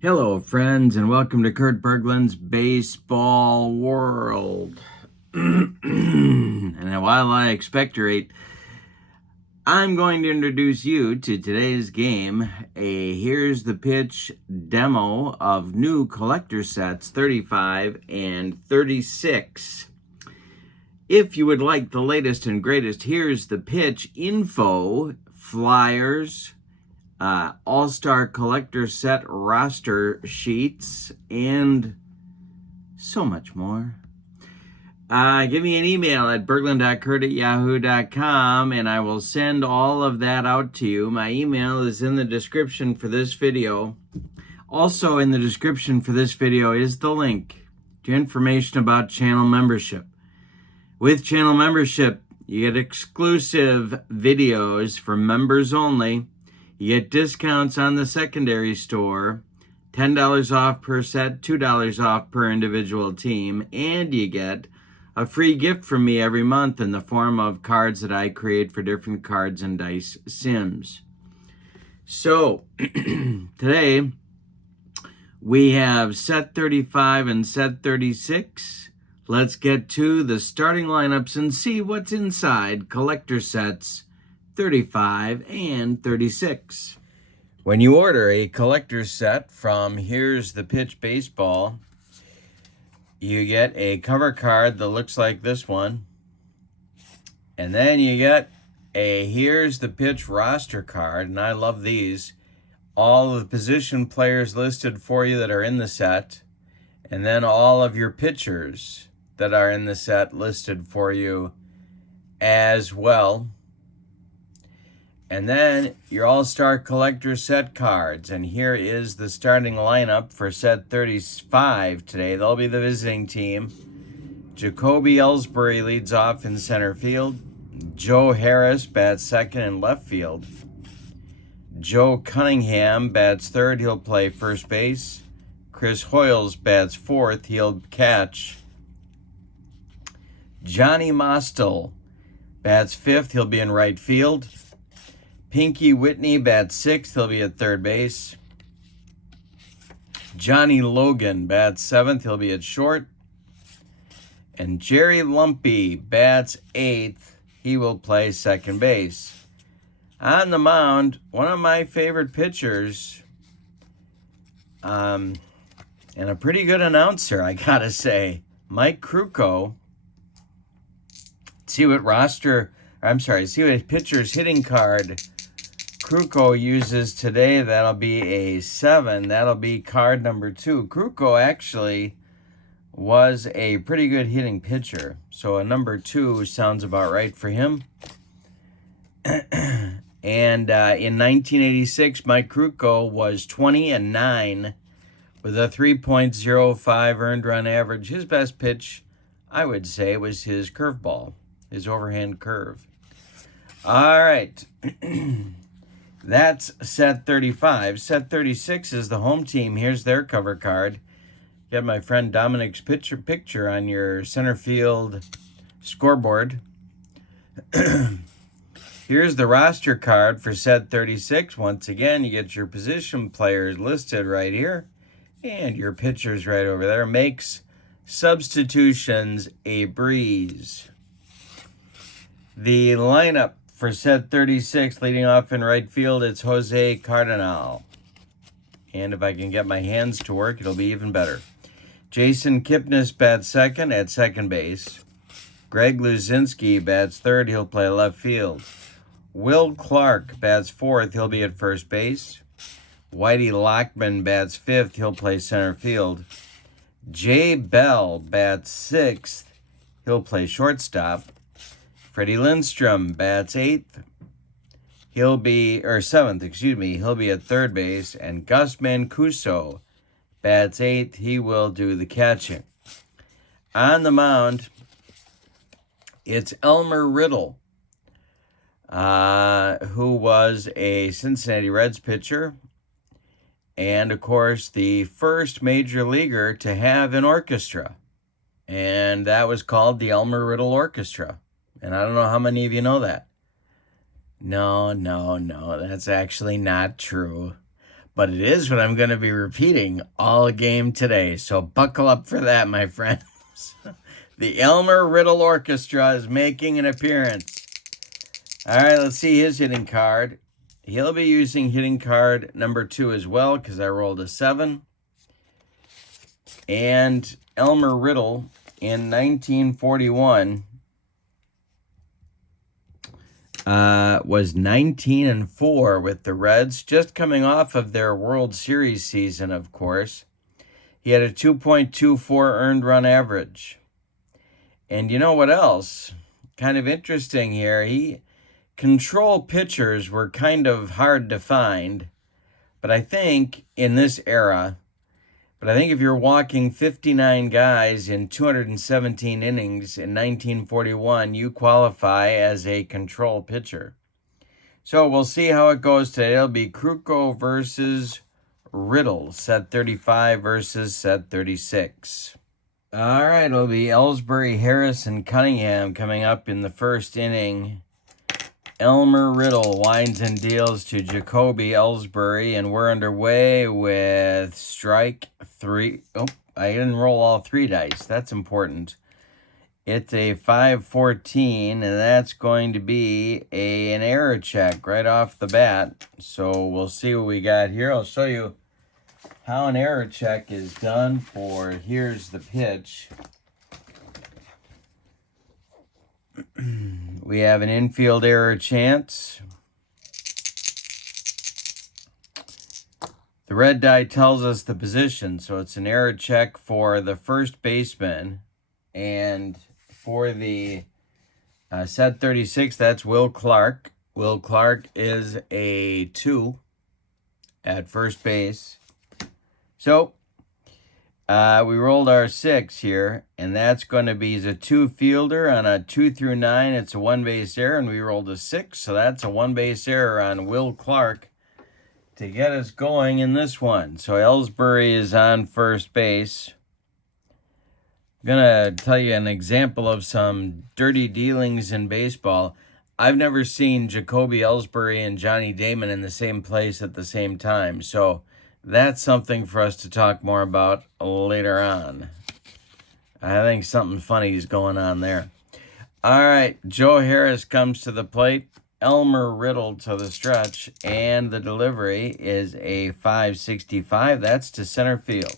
Hello, friends, and welcome to Kurt Berglund's Baseball World. And while I expectorate, I'm going to introduce you to today's game, a Here's the Pitch demo of new collector sets 35 and 36. If you would like the latest and greatest Here's the Pitch info, flyers, all-star collector set roster sheets, and so much more, give me an email at berglund.kurt@yahoo.com and I will send all of that out to you. My email is in the description for this video. Also in the description for this video is the link to information about channel membership. With channel membership, you get exclusive videos for members only. You get discounts on the secondary store, $10 off per set, $2 off per individual team, and you get a free gift from me every month in the form of cards that I create for different cards and dice sims. So, today we have set 35 and set 36. Let's get to the starting lineups and see what's inside collector sets 35 and 36. When you order a collector set from Here's the Pitch Baseball, you get a cover card that looks like this one. And then you get a Here's the Pitch roster card, and I love these. All of the position players listed for you that are in the set, and then all of your pitchers that are in the set listed for you as well. And then your all-star collector set cards. And here is the starting lineup for set 35 today. They'll be the visiting team. Jacoby Ellsbury leads off in center field. Joe Harris bats second in left field. Joe Cunningham bats third. He'll play first base. Chris Hoyles bats fourth. He'll catch. Johnny Mostel bats fifth. He'll be in right field. Pinky Whitney bats sixth. He'll be at third base. Johnny Logan bats seventh. He'll be at short. And Jerry Lumpy bats eighth. He will play second base. On the mound, one of my favorite pitchers, and a pretty good announcer, I gotta say, Mike Krukow. See what pitcher's hitting card Krukow uses today. That'll be a 7. That'll be card number 2. Krukow actually was a pretty good hitting pitcher, so a number 2 sounds about right for him. And in 1986, Mike Krukow was 20-9 with a 3.05 earned run average. His best pitch, I would say, was his curveball, his overhand curve. All right. That's set 35. Set 36 is the home team. Here's their cover card. Got my friend Dominic's picture on your center field scoreboard. Here's the roster card for set 36. Once again, you get your position players listed right here and your pitchers right over there. Makes substitutions a breeze. The lineup for set 36, leading off in right field, it's Jose Cardinal. And if I can get my hands to work, it'll be even better. Jason Kipnis bats second at second base. Greg Luzinski bats third. He'll play left field. Will Clark bats fourth. He'll be at first base. Whitey Lockman bats fifth. He'll play center field. Jay Bell bats sixth. He'll play shortstop. Freddie Lindstrom bats seventh. He'll be at third base. And Gus Mancuso bats eighth. He will do the catching. On the mound, it's Elmer Riddle, who was a Cincinnati Reds pitcher, and of course the first major leaguer to have an orchestra, and that was called the Elmer Riddle Orchestra. And I don't know how many of you know that. No, that's actually not true. but it is what I'm going to be repeating all game today. So buckle up for that, my friends. The Elmer Riddle Orchestra is making an appearance. All right, let's see his hitting card. He'll be using hitting card number 2 as well because I rolled a 7. And Elmer Riddle in 1941 was 19-4 with the Reds, just coming off of their World Series season, of course. He had a 2.24 earned run average. And you know what else? Kind of interesting here. Control pitchers were kind of hard to find, but I think in this era, if you're walking 59 guys in 217 innings in 1941, you qualify as a control pitcher. So we'll see how it goes today. It'll be Krukow versus Riddle, set 35 versus set 36. All right, it'll be Ellsbury, Harris, and Cunningham coming up in the first inning. Elmer Riddle winds and deals to Jacoby Ellsbury, and we're underway with strike 3. Oh, I didn't roll all 3 dice. That's important. It's a 5-14, and that's going to be an error check right off the bat. So we'll see what we got here. I'll show you how an error check is done for Here's the Pitch. We have an infield error chance. The red die tells us the position, so it's an error check for the first baseman. And for the set 36, that's Will Clark. Will Clark is a 2 at first base. So we rolled our 6 here, and that's going to be a 2 fielder on a 2 through 9. It's a 1-base error, and we rolled a 6, so that's a 1-base error on Will Clark to get us going in this one. So Ellsbury is on first base. I'm going to tell you an example of some dirty dealings in baseball. I've never seen Jacoby Ellsbury and Johnny Damon in the same place at the same time, so that's something for us to talk more about later on. I think something funny is going on there. All right, Joe Harris comes to the plate. Elmer Riddle to the stretch, and the delivery is a 565. That's to center field.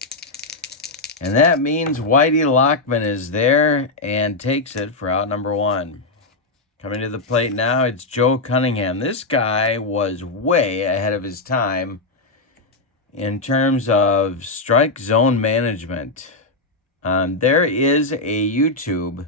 And that means Whitey Lockman is there and takes it for out number 1. Coming to the plate now, it's Joe Cunningham. This guy was way ahead of his time in terms of strike zone management. There is a YouTube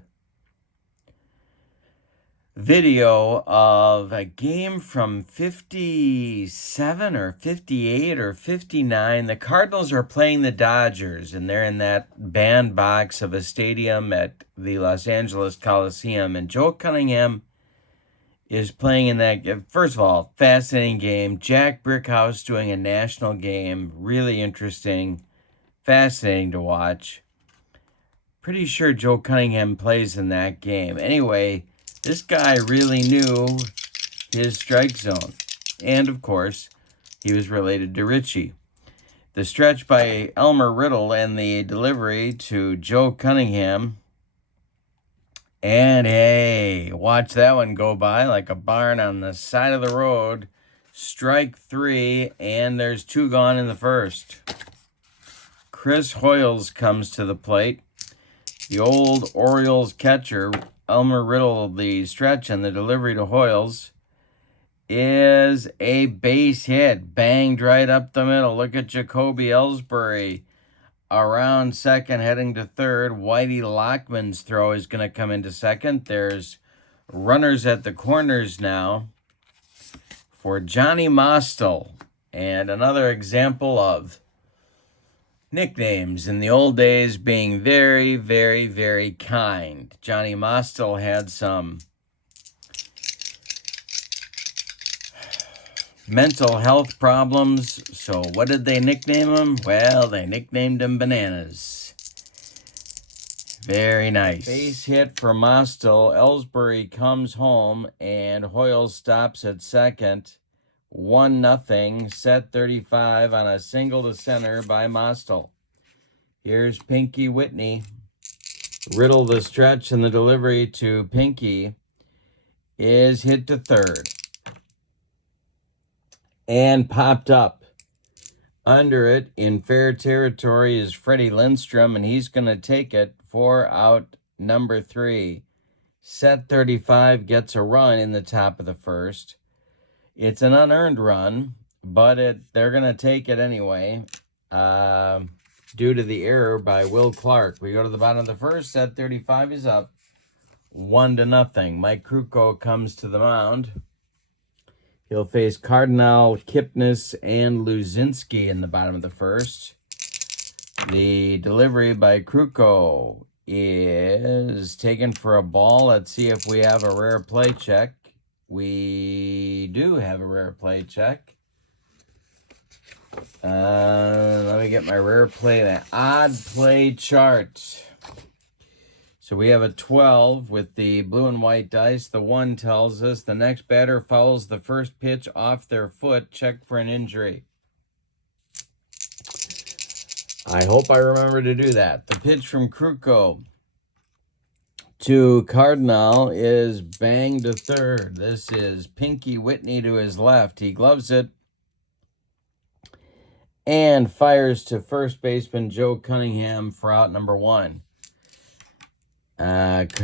video of a game from 57 or 58 or 59. The Cardinals are playing the Dodgers, and they're in that bandbox of a stadium at the Los Angeles Coliseum, and Joe Cunningham is playing in that. First of all, fascinating game. Jack Brickhouse doing a national game. Really interesting. Fascinating to watch. Pretty sure Joe Cunningham plays in that game. Anyway, this guy really knew his strike zone. And, of course, he was related to Richie. The stretch by Elmer Riddle and the delivery to Joe Cunningham. And, hey, watch that one go by like a barn on the side of the road. Strike 3, and there's 2 gone in the first. Chris Hoyles comes to the plate. The old Orioles catcher, Elmer Riddle, the stretch and the delivery to Hoyles is a base hit. Banged right up the middle. Look at Jacoby Ellsbury around second, heading to third. Whitey Lockman's throw is going to come into second. There's runners at the corners now for Johnny Mostel. And another example of nicknames in the old days being very, very, very kind. Johnny Mostel had some mental health problems, so what did they nickname him? Well, they nicknamed him Bananas. Very nice. Base hit for Mostel. Ellsbury comes home, and Hoyle stops at second 1-0, set 35 on a single to center by Mostel. Here's Pinky Whitney. Riddle the stretch, and the delivery to Pinky is hit to third. And popped up. Under it, in fair territory, is Freddie Lindstrom, and he's going to take it for out number 3. Set 35 gets a run in the top of the first. It's an unearned run, but they're going to take it anyway due to the error by Will Clark. We go to the bottom of the first. Set 35 is up 1-0. Mike Krukow comes to the mound. He'll face Cardinal, Kipnis, and Luzinski in the bottom of the first. The delivery by Krukow is taken for a ball. Let's see if we have a rare play check. We do have a rare play check. Let me get my rare play, the odd play chart. So we have a 12 with the blue and white dice. The 1 tells us the next batter fouls the first pitch off their foot. Check for an injury. I hope I remember to do that. The pitch from Krukow to Cardinal is banged to third. This is Pinky Whitney to his left. He gloves it and fires to first baseman Joe Cunningham for out number 1.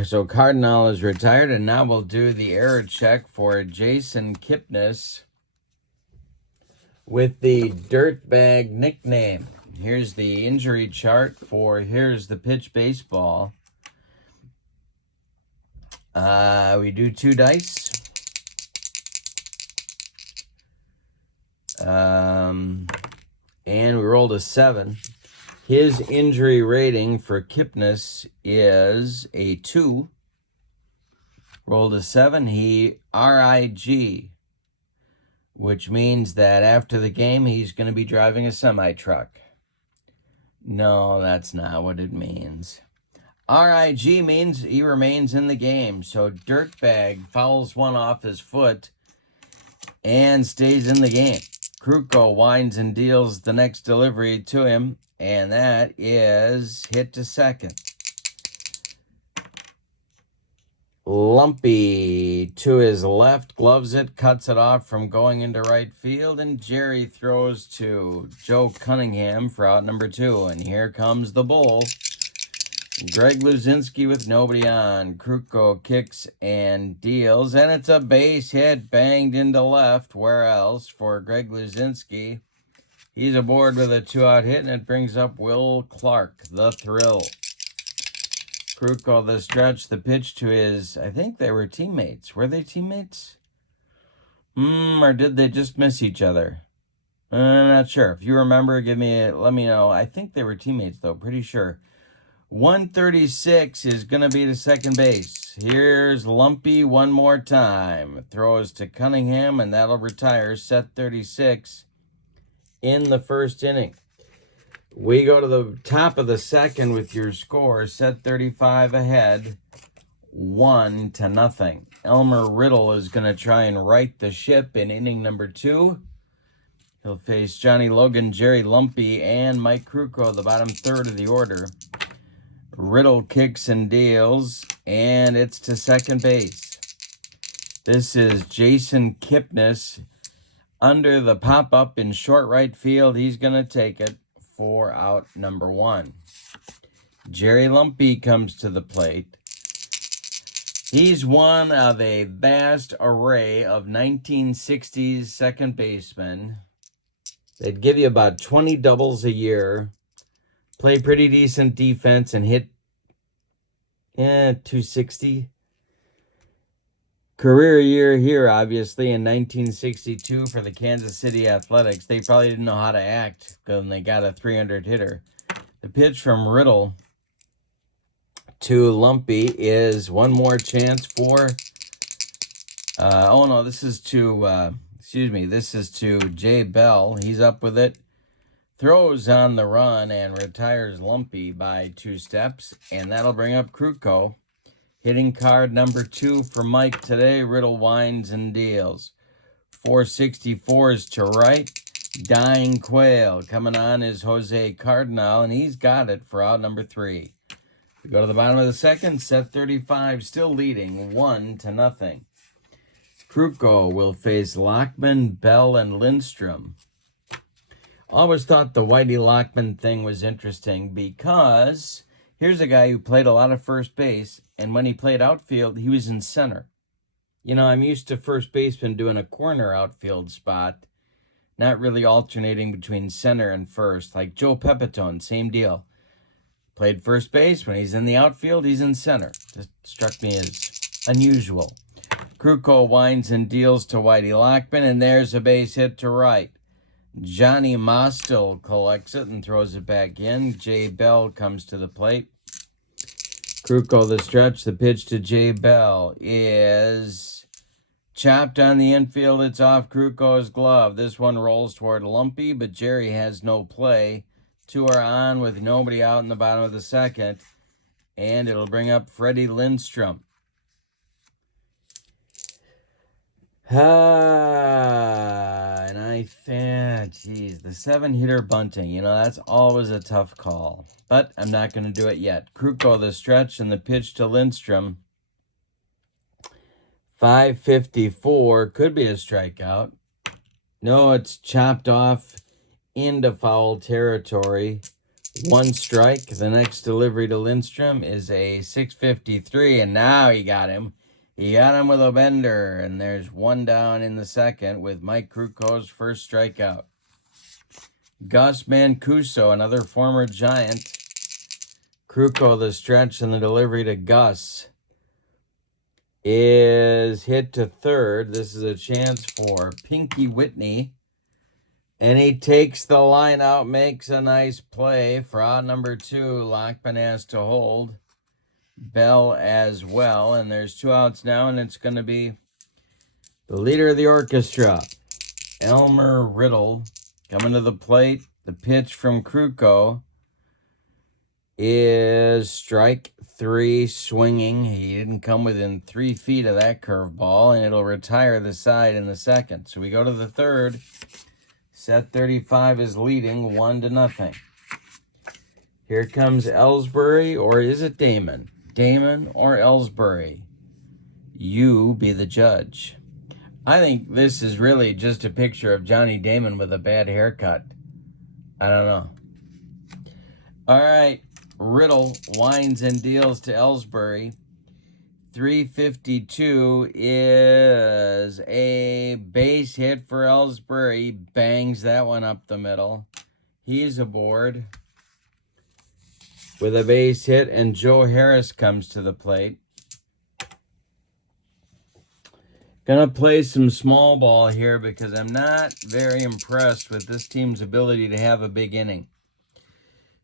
So Cardinal is retired, and now we'll do the error check for Jason Kipnis with the Dirtbag nickname. Here's the injury chart for Here's the Pitch Baseball. We do 2 dice. And we rolled a 7. His injury rating for Kipnis is a 2. Rolled a 7. He RIG, which means that after the game, he's going to be driving a semi-truck. No, that's not what it means. RIG means he remains in the game. So Dirtbag fouls one off his foot and stays in the game. Krukow winds and deals the next delivery to him, and that is hit to second. Lumpy to his left, gloves it, cuts it off from going into right field, and Jerry throws to Joe Cunningham for out number 2. And here comes the bull. Greg Luzinski with nobody on. Krukow kicks and deals, and it's a base hit banged into left. Where else for Greg Luzinski? He's aboard with a 2-out hit, and it brings up Will Clark, the thrill. Krukow the stretch, the pitch to his, I think they were teammates. Were they teammates? Or did they just miss each other? I'm not sure. If you remember, let me know. I think they were teammates, though. Pretty sure. 136 is going to be to second base. Here's Lumpy one more time. Throws to Cunningham, and that'll retire. Set 36 in the first inning. We go to the top of the second with your score. Set 35 ahead, 1-0. Elmer Riddle is going to try and right the ship in inning number 2. He'll face Johnny Logan, Jerry Lumpy, and Mike Krukow, the bottom third of the order. Riddle kicks and deals, and it's to second base. This is Jason Kipnis under the pop-up in short right field. He's going to take it for out number 1. Jerry Lumpy comes to the plate. He's one of a vast array of 1960s second basemen. They'd give you about 20 doubles a year, play pretty decent defense, and hit 260. Career year here, obviously, in 1962 for the Kansas City Athletics. They probably didn't know how to act when they got a 300 hitter. The pitch from Riddle to Lumpy is one more chance for... this is to Jay Bell. He's up with it. Throws on the run and retires Lumpy by 2 steps. And that'll bring up Krukow. Hitting card number 2 for Mike today. Riddle winds and deals. 464s to right. Dying Quail. Coming on is Jose Cardinal, and he's got it for out number 3. We go to the bottom of the second, set 35, still leading 1-0. Krukow will face Lockman, Bell, and Lindstrom. Always thought the Whitey Lockman thing was interesting because here's a guy who played a lot of first base, and when he played outfield, he was in center. You know, I'm used to first baseman doing a corner outfield spot, not really alternating between center and first. Like Joe Pepitone, same deal. Played first base. When he's in the outfield, he's in center. Just struck me as unusual. Krukow winds and deals to Whitey Lockman, and there's a base hit to right. Johnny Mostel collects it and throws it back in. Jay Bell comes to the plate. Krukow the stretch. The pitch to Jay Bell is chopped on the infield. It's off Krukow's glove. This one rolls toward Lumpy, but Jerry has no play. 2 are on with nobody out in the bottom of the second, and it'll bring up Freddie Lindstrom. And I think, geez, the 7-hitter bunting, you know, that's always a tough call. But I'm not going to do it yet. Krukow the stretch and the pitch to Lindstrom. 554, could be a strikeout. No, it's chopped off into foul territory. 1 strike. The next delivery to Lindstrom is a 653, and now he got him. He got him with a bender, and there's 1 down in the second with Mike Krukow's first strikeout. Gus Mancuso, another former Giant. Krukow the stretch and the delivery to Gus is hit to third. This is a chance for Pinky Whitney. And he takes the line out, makes a nice play for out number 2. Lockman has to hold. Bell as well. And there's 2 outs now, and it's going to be the leader of the orchestra, Elmer Riddle, coming to the plate. The pitch from Krukow is strike 3, swinging. He didn't come within 3 feet of that curveball, and it'll retire the side in the second. So we go to the third. Set 35 is leading 1-0. Here comes Ellsbury, or is it Damon? Damon or Ellsbury? You be the judge. I think this is really just a picture of Johnny Damon with a bad haircut. I don't know. All right, Riddle winds and deals to Ellsbury. 352 is a base hit for Ellsbury. Bangs that one up the middle. He's aboard with a base hit, and Joe Harris comes to the plate. Gonna play some small ball here because I'm not very impressed with this team's ability to have a big inning.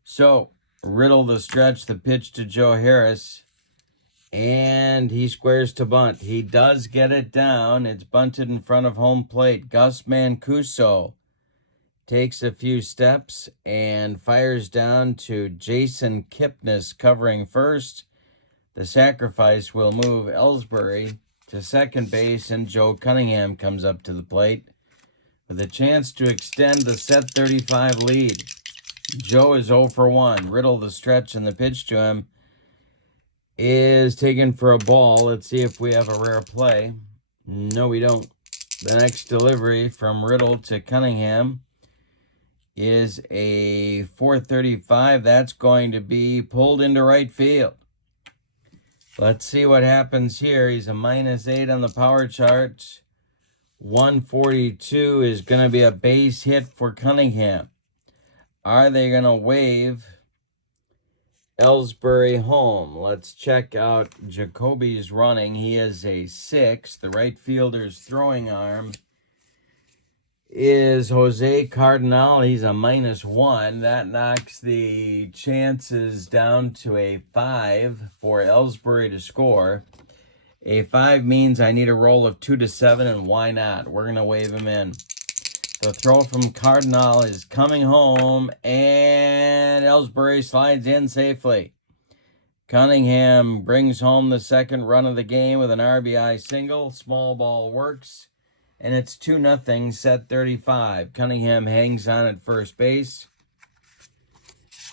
So, Riddle the stretch, the pitch to Joe Harris. And he squares to bunt. He does get it down. It's bunted in front of home plate. Gus Mancuso takes a few steps and fires down to Jason Kipnis covering first. The sacrifice will move Ellsbury to second base, and Joe Cunningham comes up to the plate with a chance to extend the set 35 lead. Joe is 0 for 1. Riddle the stretch, and the pitch to him is taken for a ball. Let's see if we have a rare play. No, we don't. The next delivery from Riddle to Cunningham is a 435. That's going to be pulled into right field. Let's see what happens here. He's a -8 on the power chart. 142 is going to be a base hit for Cunningham. Are they going to wave Ellsbury home? Let's check out Jacoby's running. He is a 6. The right fielder's throwing arm is Jose Cardinal. He's a -1. That knocks the chances down to a 5 for Ellsbury to score. A 5 means I need a roll of 2 to 7, and why not? We're going to wave him in. The throw from Cardinal is coming home, and Ellsbury slides in safely. Cunningham brings home the second run of the game with an RBI single. Small ball works. and it's 2-0, set 35. Cunningham hangs on at first base.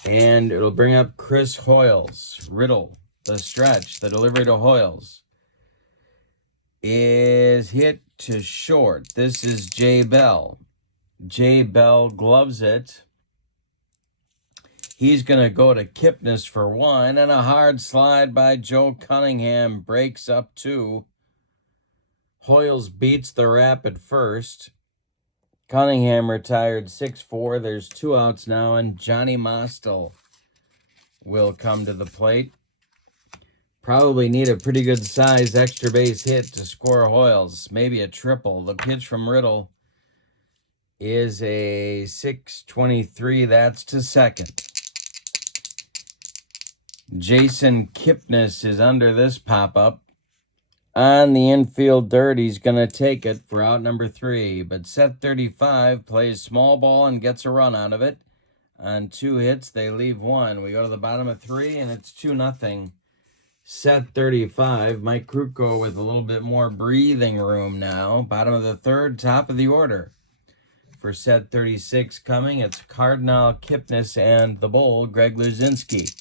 And it'll bring up Chris Hoyles. Riddle, the stretch, the delivery to Hoyles is hit to short. This is Jay Bell. Jay Bell gloves it. He's going to go to Kipnis for one, and a hard slide by Joe Cunningham breaks up two. Hoyles beats the rap at first. Cunningham retired 6-4. There's 2 outs now, and Johnny Mostel will come to the plate. Probably need a pretty good size extra base hit to score Hoyles. Maybe a triple. The pitch from Riddle is a 6-23. That's to second. Jason Kipnis is under this pop-up. On the infield dirt, he's going to take it for out number 3. But set 35 plays small ball and gets a run out of it. On 2 hits, they leave 1. We go to the bottom of 3, and it's 2-0. Set 35. Mike Krukow with a little bit more breathing room now. Bottom of the 3rd, top of the order. For set 36 coming, it's Cardinal, Kipnis, and the bull, Greg Luzinski.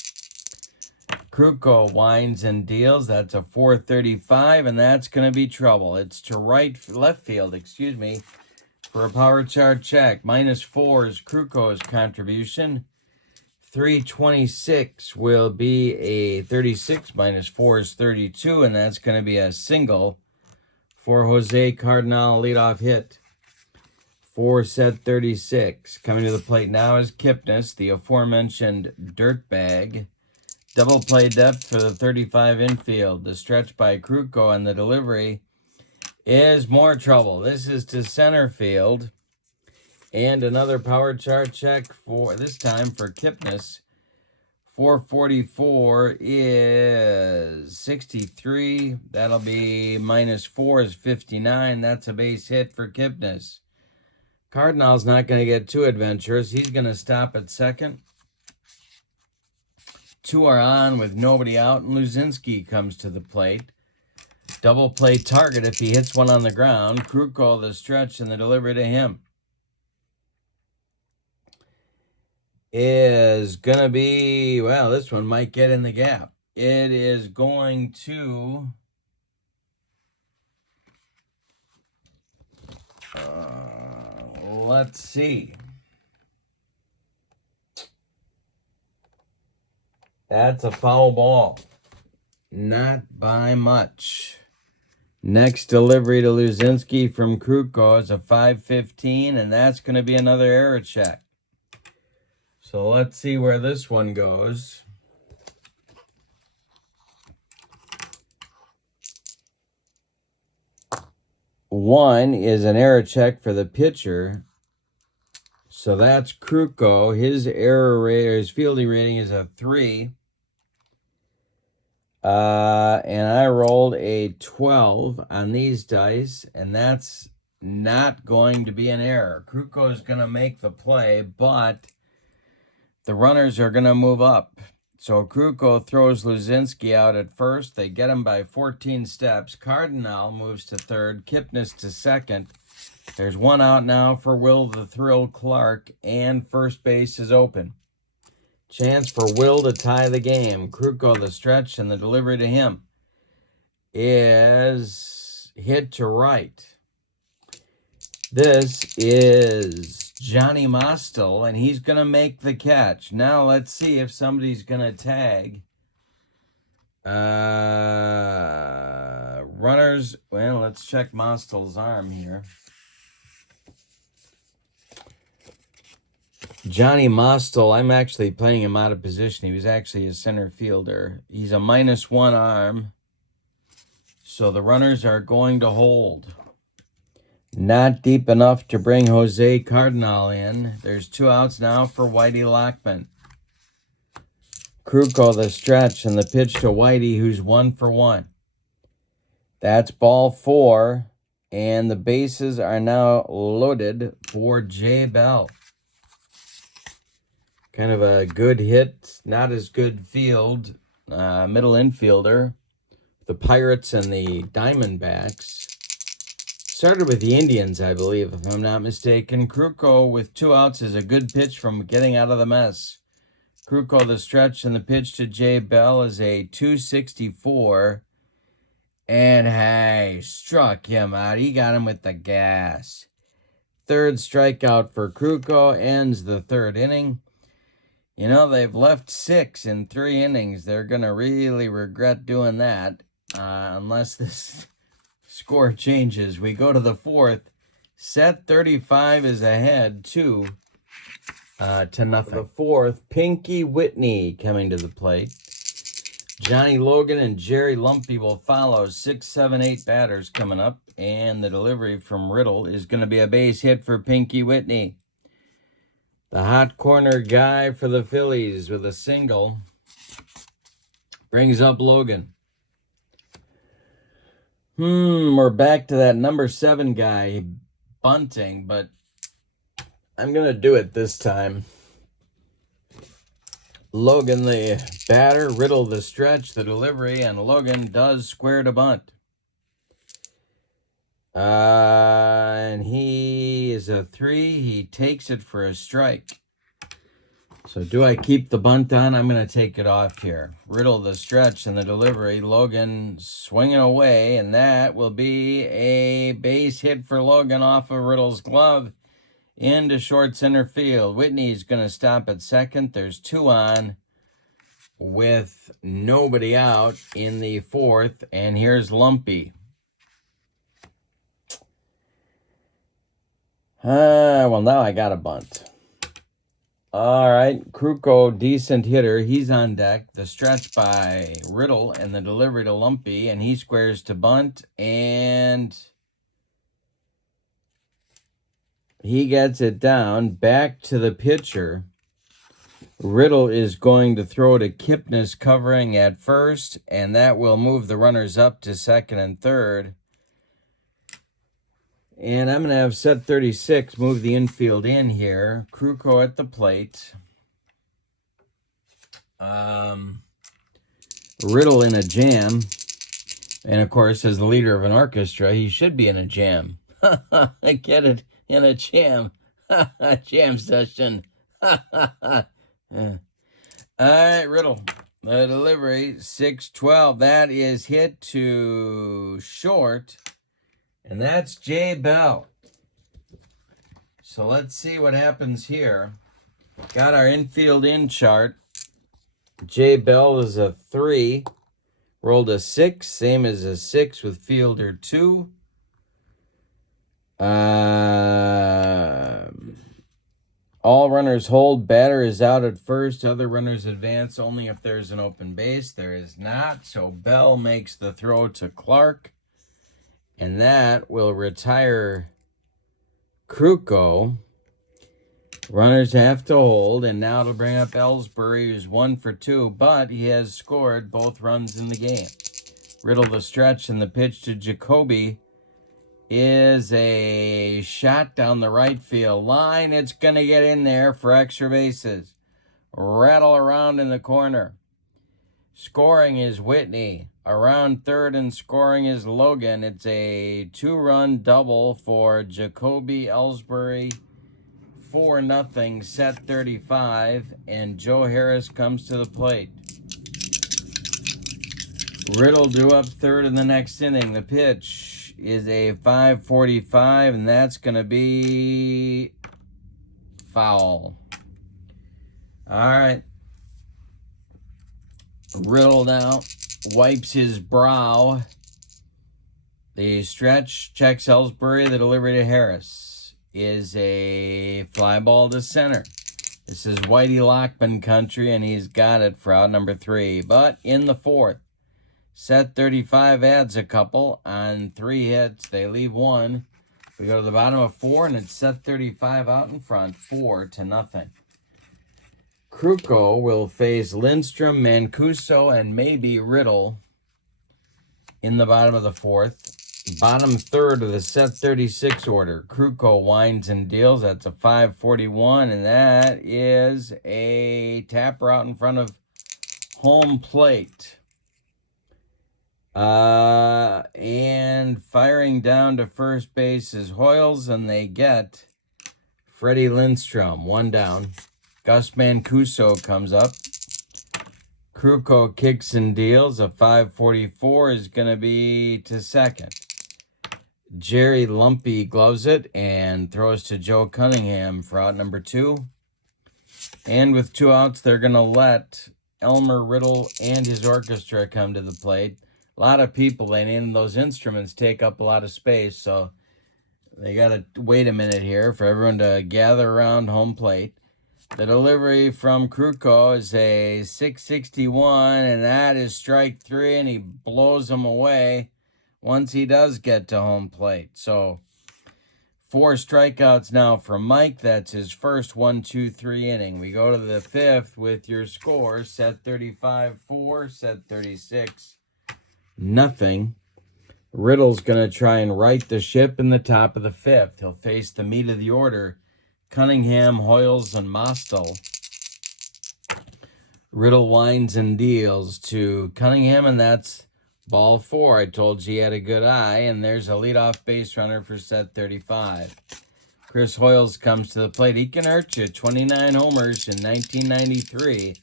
Krukow winds and deals. That's a 435, and that's going to be trouble. It's to left field, for a power chart check. -4 is Krukow's contribution. 326 will be a 36. -4 is 32, and that's going to be a single for Jose Cardinal, leadoff hit. For set 36. Coming to the plate now is Kipnis, the aforementioned dirtbag. Double play depth for the 35 infield. The stretch by Krukow and the delivery is more trouble. This is to center field. And another power chart check for this time for Kipnis. 444 is 63. That'll be -4 is 59. That's a base hit for Kipnis. Cardinal's not going to get too adventurous. He's going to stop at second. 2 are on with nobody out, and Luzinski comes to the plate. Double play target if he hits one on the ground. Krukow the stretch and the delivery to him is going to be, well, this one might get in the gap. It is going to let's see. That's a foul ball. Not by much. Next delivery to Luzinski from Krukow is a 515, and that's going to be another error check. So let's see where this one goes. One is an error check for the pitcher. So that's Krukow. His error rate, or his fielding rating, is a 3. And I rolled a 12 on these dice, and that's not going to be an error. Krukow is going to make the play, but the runners are going to move up. So Krukow throws Luzinski out at first. They get him by 14 steps. Cardinal moves to third. Kipnis to second. There's 1 out now for Will the Thrill Clark, and first base is open. Chance for Will to tie the game. Krukow the stretch, and the delivery to him is hit to right. This is Johnny Mostel, and he's going to make the catch. Now let's see if somebody's going to tag. Runners, well, let's check Mostel's arm here. Johnny Mostel, I'm actually playing him out of position. He was actually a center fielder. He's a -1 arm. So the runners are going to hold. Not deep enough to bring Jose Cardinal in. There's 2 outs now for Whitey Lockman. Krukow the stretch, and the pitch to Whitey, who's 1 for 1. That's ball 4, and the bases are now loaded for Jay Bell. Kind of a good hit, not as good field, middle infielder. The Pirates and the Diamondbacks. Started with the Indians, I believe, if I'm not mistaken. Krukow with 2 outs is a good pitch from getting out of the mess. Krukow, the stretch, and the pitch to Jay Bell is a 264. And hey, struck him out. He got him with the gas. 3rd strikeout for Krukow, ends the 3rd inning. You know, they've left 6 in 3 innings. They're going to really regret doing that unless this score changes. We go to the 4th. Set 35 is ahead 2 to nothing. The 4th, Pinky Whitney coming to the plate. Johnny Logan and Jerry Lumpy will follow. 6, 7, 8 batters coming up. And the delivery from Riddle is going to be a base hit for Pinky Whitney. The hot corner guy for the Phillies with a single brings up Logan. We're back to that number 7 guy bunting, but I'm going to do it this time. Logan the batter, Riddle the stretch, the delivery, and Logan does square to bunt. And he is a 3. He takes it for a strike. So do I keep the bunt on? I'm going to take it off here. Riddle the stretch and the delivery. Logan swinging away, and that will be a base hit for Logan off of Riddle's glove into short center field. Whitney's going to stop at second. There's 2 on with nobody out in the 4th, and here's Lumpy. Well, now I got a bunt. All right, Krukow, decent hitter. He's on deck. The stretch by Riddle and the delivery to Lumpy, and he squares to bunt, and he gets it down. Back to the pitcher. Riddle is going to throw to Kipnis covering at first, and that will move the runners up to second and third. And I'm going to have set 36 move the infield in here. Krukow at the plate. Riddle in a jam. And, of course, as the leader of an orchestra, he should be in a jam. I get it, in a jam. Jam session. All right, Riddle. The delivery, 6-12. That is hit to short. And that's Jay Bell. So let's see what happens here. Got our infield in chart. Jay Bell is a 3. Rolled a 6, same as a 6 with fielder 2. All runners hold. Batter is out at first. Other runners advance only if there's an open base. There is not. So Bell makes the throw to Clark. And that will retire Krukow. Runners have to hold. And now it'll bring up Ellsbury, who's 1 for 2. But he has scored both runs in the game. Riddle the stretch, and the pitch to Jacoby is a shot down the right field line. It's going to get in there for extra bases. Rattle around in the corner. Scoring is Whitney. Around third and scoring is Logan. It's a 2-run double for Jacoby Ellsbury. 4-0, set 35, and Joe Harris comes to the plate. Riddle due up third in the next inning. The pitch is a 5.45, and that's going to be foul. All right. Riddle now wipes his brow. The stretch checks Ellsbury. The delivery to Harris is a fly ball to center. This is Whitey Lockman country, and he's got it for out number 3. But in the 4th, set 35 adds a couple on 3 hits. They leave 1. We go to the bottom of 4, and it's set 35 out in front, 4-0. Krukow will face Lindstrom, Mancuso, and maybe Riddle in the bottom of the 4th. Bottom third of the set 36 order. Krukow winds and deals. That's a 5.41, and that is a tapper out in front of home plate. And firing down to first base is Hoyles, and they get Freddie Lindstrom, 1 down. Gus Mancuso comes up. Krukow kicks and deals. A 544 is going to be to second. Jerry Lumpy gloves it and throws to Joe Cunningham for out number 2. And with 2 outs, they're going to let Elmer Riddle and his orchestra come to the plate. A lot of people, and those instruments take up a lot of space, so they got to wait a minute here for everyone to gather around home plate. The delivery from Krukow is a 661, and that is strike 3, and he blows them away once he does get to home plate. So 4 strikeouts now for Mike. That's his first 1-2-3 inning. We go to the 5th with your scores. Set 35-4, set 36-0. Riddle's going to try and right the ship in the top of the 5th. He'll face the meat of the order, Cunningham, Hoyles, and Mostel. Riddle winds and deals to Cunningham, and that's ball 4. I told you he had a good eye, and there's a leadoff base runner for set 35. Chris Hoyles comes to the plate. He can hurt you. 29 homers in 1993.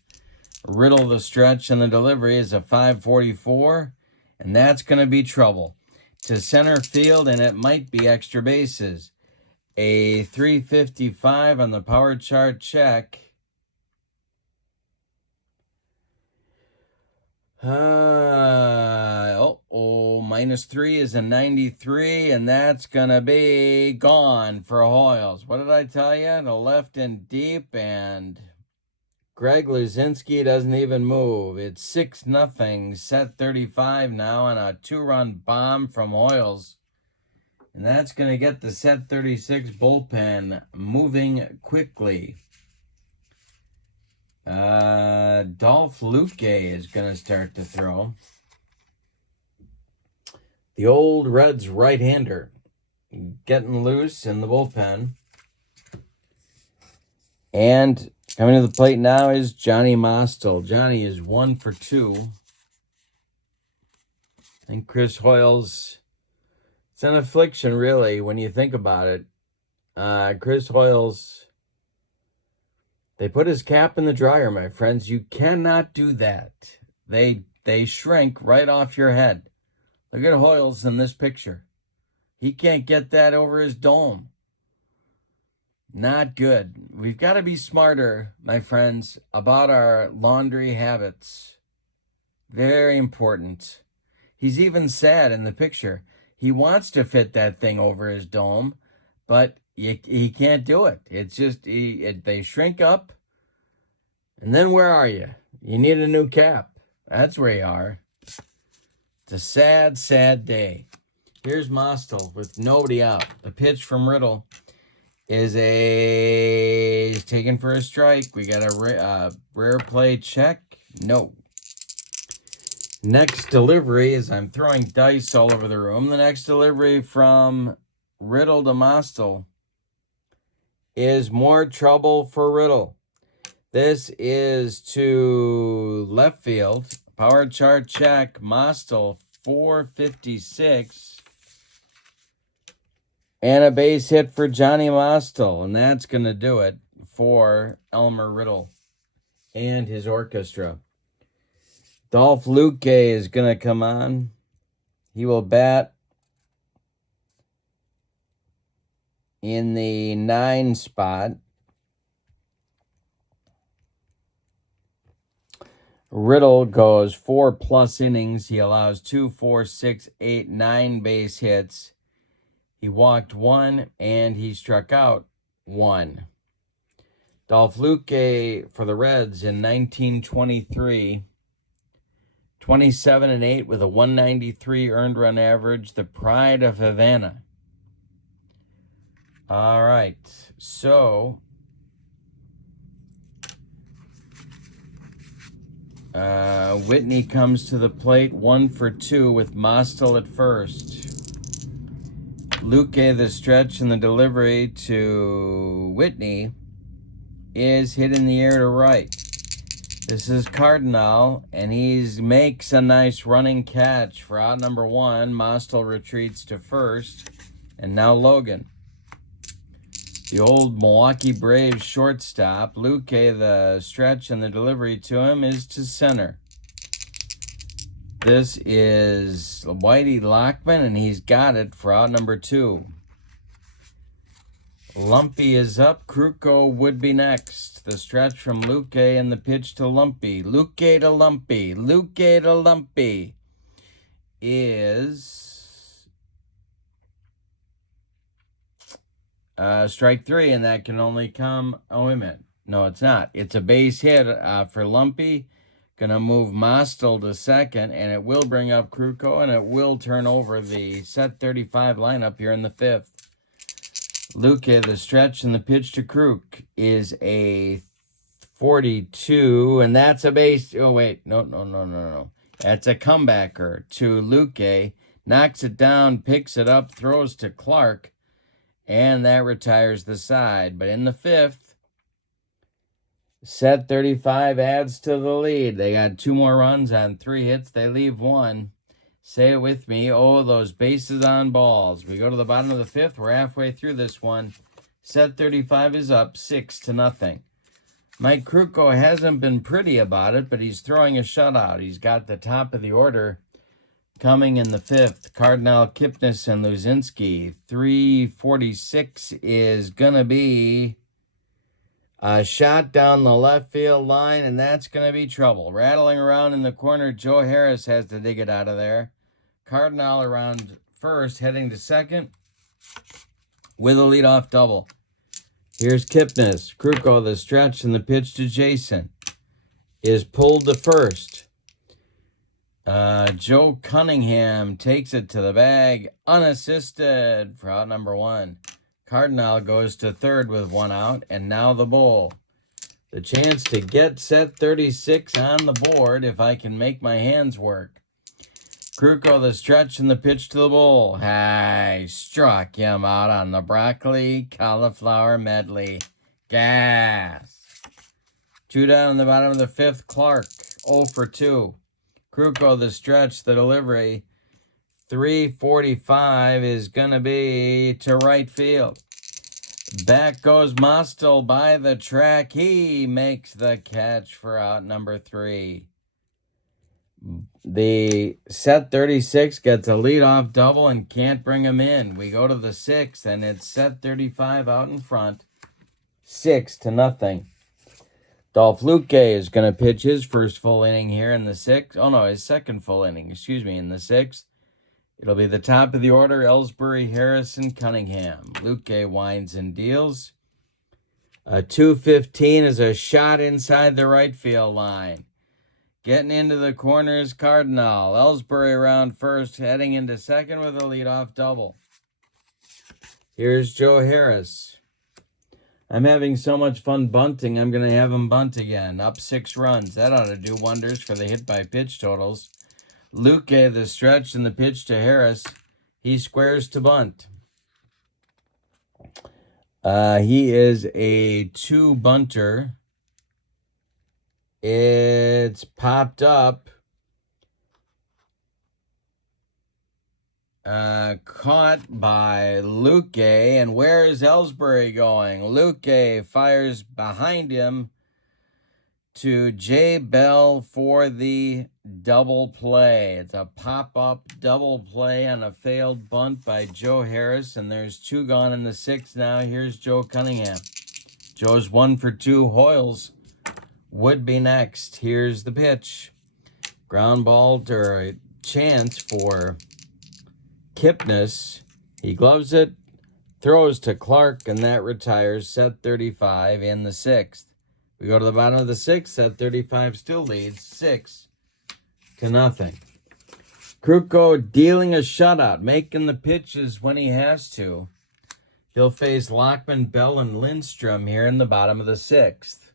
Riddle, the stretch and the delivery is a 544, and that's going to be trouble. To center field, and it might be extra bases. A 355 on the power chart check. -3 is a 93, and that's going to be gone for Hoyles. What did I tell you? To left and deep, and Greg Luzinski doesn't even move. It's 6-0, set 35 now on a 2-run bomb from Hoyles. And that's going to get the set 36 bullpen moving quickly. Dolph Luque is going to start to throw. The old Reds right-hander getting loose in the bullpen. And coming to the plate now is Johnny Mostel. Johnny is 1 for 2. And Chris Hoyles, it's an affliction, really, when you think about it. Chris Hoyles, they put his cap in the dryer, my friends. You cannot do that. They shrink right off your head. Look at Hoyles in this picture. He can't get that over his dome. Not good. We've got to be smarter, my friends, about our laundry habits. Very important. He's even sad in the picture. He wants to fit that thing over his dome, but he can't do it. It's just, they shrink up. And then where are you? You need a new cap. That's where you are. It's a sad, sad day. Here's Mostel with nobody out. The pitch from Riddle is taken for a strike. We got a rare play check. No. Next delivery, as I'm throwing dice all over the room, the next delivery from Riddle to Mostel is more trouble for Riddle. This is to left field. Power chart check. Mostel, 456. And a base hit for Johnny Mostel. And that's going to do it for Elmer Riddle and his orchestra. Dolph Luque is going to come on. He will bat in the 9 spot. Riddle goes 4+ innings. He allows 2, 4, 6, 8, 9 base hits. He walked 1, and he struck out 1. Dolph Luque for the Reds in 1923, 27-8 with a 193 earned run average, the pride of Havana. All right, so Whitney comes to the plate, 1 for 2 with Mostel at first. Luque, the stretch and the delivery to Whitney is hit in the air to right. This is Cardinal, and he makes a nice running catch for out number 1. Mostel retreats to first, and now Logan. The old Milwaukee Braves shortstop, Luque, the stretch and the delivery to him is to center. This is Whitey Lockman, and he's got it for out number 2. Lumpy is up. Krukow would be next. The stretch from Luque and the pitch to Lumpy. Luque to Lumpy. Luque to Lumpy is strike 3, and that can only come... Oh, wait a minute. No, it's not. It's a base hit for Lumpy. Going to move Mostel to second, and it will bring up Krukow, and it will turn over the set 35 lineup here in the 5th. Luque, the stretch and the pitch to Kruk is a 42, and that's a base. Oh, wait. No. That's a comebacker to Luque. Knocks it down, picks it up, throws to Clark, and that retires the side. But in the 5th, set 35 adds to the lead. They got 2 more runs on 3 hits. They leave 1. Say it with me. Oh, those bases on balls. We go to the bottom of the 5th. We're halfway through this one. Set 35 is up 6-0. Mike Krukow hasn't been pretty about it, but he's throwing a shutout. He's got the top of the order coming in the 5th. Cardinal, Kipnis, and Luzinski. 346 is going to be a shot down the left field line, and that's going to be trouble. Rattling around in the corner, Joe Harris has to dig it out of there. Cardinal around first, heading to second with a leadoff double. Here's Kipnis. Krukow, the stretch and the pitch to Jason, is pulled to first. Joe Cunningham takes it to the bag, unassisted for out number 1. Cardinal goes to third with 1 out, and now the bull. The chance to get set 36 on the board if I can make my hands work. Krukow, the stretch and the pitch to the bull. I struck him out on the broccoli cauliflower medley. Gas. 2 down in the bottom of the 5th. Clark, 0 for 2. Krukow, the stretch, the delivery. 345 is going to be to right field. Back goes Mostel by the track. He makes the catch for out number 3. The set 36 gets a leadoff double and can't bring him in. We go to the 6th, and it's set 35 out in front. 6-0. Dolph Luque is going to pitch his first full inning here in the 6th. Oh, no, his second full inning, in the 6th. It'll be the top of the order, Ellsbury, Harrison, Cunningham. Luque winds and deals. 215 is a shot inside the right field line. Getting into the corners, Cardinal. Ellsbury around first, heading into second with a leadoff double. Here's Joe Harris. I'm having so much fun bunting, I'm going to have him bunt again. Up 6 runs. That ought to do wonders for the hit-by-pitch totals. Luque, the stretch and the pitch to Harris. He squares to bunt. He is a 2-bunter. It's popped up. Caught by Luque. And where is Ellsbury going? Luque fires behind him to Jay Bell for the double play. It's a pop-up double play on a failed bunt by Joe Harris, and there's 2 gone in the 6th now. Here's Joe Cunningham. Joe's 1 for 2. Hoyles would be next. Here's the pitch. Ground ball or a chance for Kipnis. He gloves it, throws to Clark, and that retires set 35 in the 6th. We go to the bottom of the 6th. Set 35 still leads 6-0. Krukow dealing a shutout, making the pitches when he has to. He'll face Lockman, Bell, and Lindstrom here in the bottom of the 6th.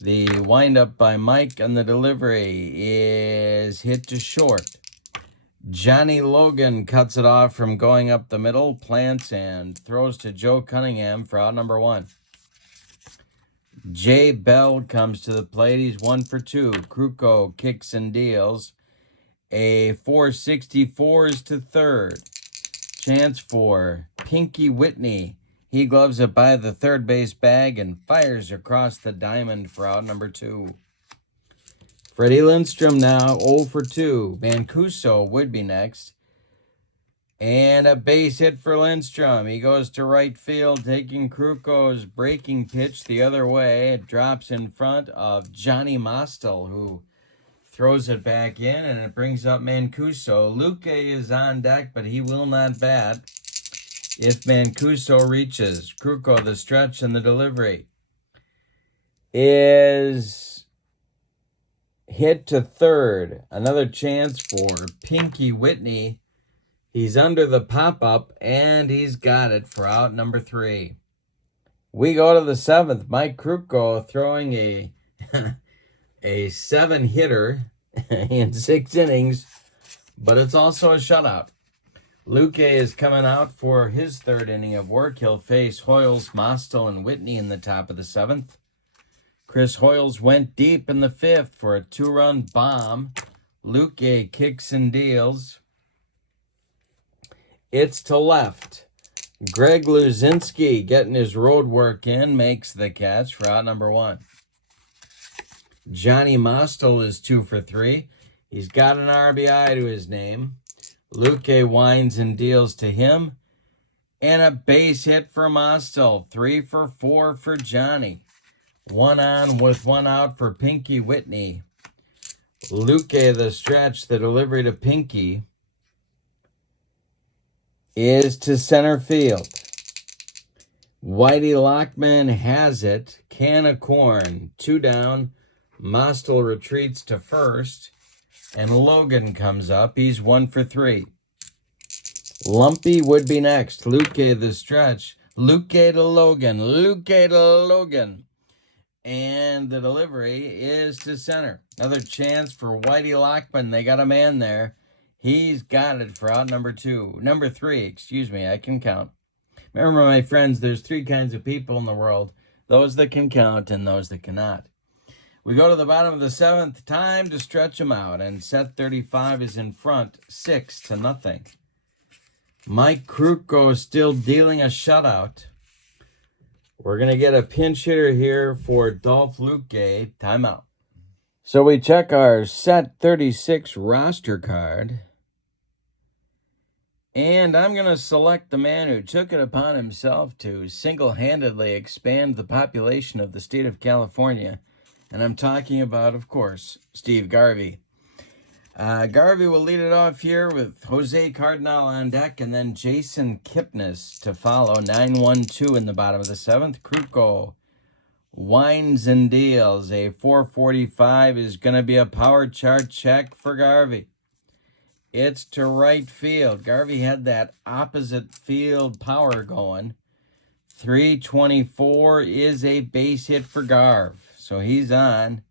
The windup by Mike and the delivery is hit to short. Johnny Logan cuts it off from going up the middle, plants, and throws to Joe Cunningham for out number 1. Jay Bell comes to the plate. He's 1 for 2. Krukow kicks and deals. A 464 is to third. Chance for Pinky Whitney. He gloves it by the third base bag and fires across the diamond for out number 2. Freddie Lindstrom now 0 for 2. Mancuso would be next. And a base hit for Lindstrom. He goes to right field, taking Krukow's breaking pitch the other way. It drops in front of Johnny Mostel, who throws it back in, and it brings up Mancuso. Luque is on deck, but he will not bat if Mancuso reaches. Krukow, the stretch and the delivery, is hit to third. Another chance for Pinky Whitney. He's under the pop-up, and he's got it for out number 3. We go to the 7th. Mike Krukow throwing a 7-hitter in 6 innings, but it's also a shutout. Luque is coming out for his 3rd inning of work. He'll face Hoyles, Mostel, and Whitney in the top of the 7th. Chris Hoyles went deep in the 5th for a 2-run bomb. Luque kicks and deals. It's to left. Greg Luzinski, getting his road work in, makes the catch for out number 1. Johnny Mostel is 2 for 3. He's got an RBI to his name. Luque winds and deals to him. And a base hit for Mostel. 3 for 4 for Johnny. 1 on with 1 out for Pinky Whitney. Luque, the stretch, the delivery to Pinky, is to center field. Whitey Lockman has it. Can of corn. 2 down. Mostel retreats to first. And Logan comes up. He's 1 for 3. Lumpy would be next. Luque, the stretch. Luque to Logan. Luque to Logan. And the delivery is to center. Another chance for Whitey Lockman. They got a man there. He's got it for out number 3, excuse me, I can count. Remember, my friends, there's 3 kinds of people in the world. Those that can count and those that cannot. We go to the bottom of the 7th. Time to stretch them out. And set 35 is in front, 6-0. Mike Krukow still dealing a shutout. We're going to get a pinch hitter here for Dolph Luque. Timeout. So we check our set 36 roster card. And I'm going to select the man who took it upon himself to single-handedly expand the population of the state of California. And I'm talking about, of course, Steve Garvey. Garvey will lead it off here with Jose Cardinal on deck, and then Jason Kipnis to follow. 9-1-2 in the bottom of the 7th. Krukow winds and deals. A 445 is going to be a power chart check for Garvey. It's to right field. Garvey had that opposite field power going. 324 is a base hit for Garv. So he's on.